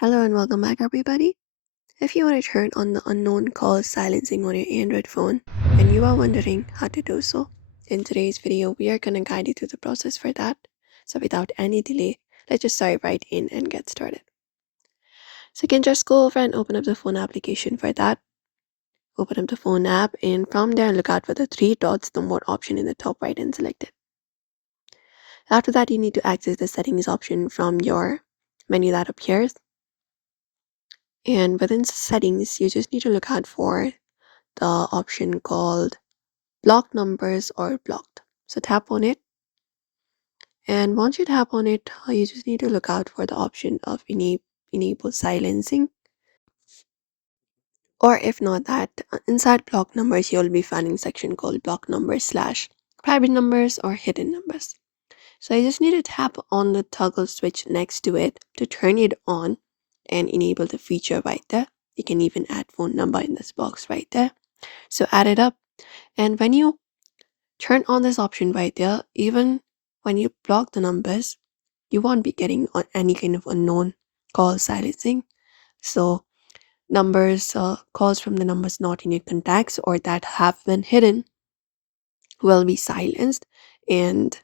Hello and welcome back, everybody. If you want to turn on the unknown call silencing on your Android phone and you are wondering how to do so, in today's video, we are going to guide you through the process for that. So, without any delay, let's just dive right in and get started. So, you can just go over and open up the phone application for that. Open up the phone app, and from there, look out for the three dots, the more option in the top right, and select it. After that, you need to access the settings option from your menu that appears. And within settings, you just need to look out for the option called block numbers or blocked. So tap on it. And once you tap on it, you just need to look out for the option of enable silencing. Or if not that, inside block numbers, you'll be finding a section called block numbers slash private numbers or hidden numbers. So you just need to tap on the toggle switch next to it to turn it on and enable the feature right there. You can even add phone number in this box right there. So add it up. And when you turn on this option right there, even when you block the numbers, you won't be getting any kind of unknown call silencing. So numbers, calls from the numbers not in your contacts or that have been hidden will be silenced, and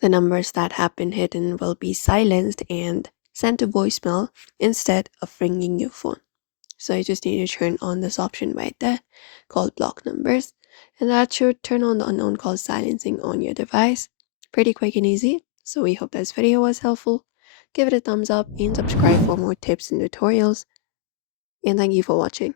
the numbers that have been hidden will be silenced and sent to voicemail instead of ringing your phone. So you just need to turn on this option right there called block numbers, and that should turn on the unknown call silencing on your device. Pretty quick and easy. So we hope this video was helpful. Give it a thumbs up and subscribe for more tips and tutorials. And thank you for watching.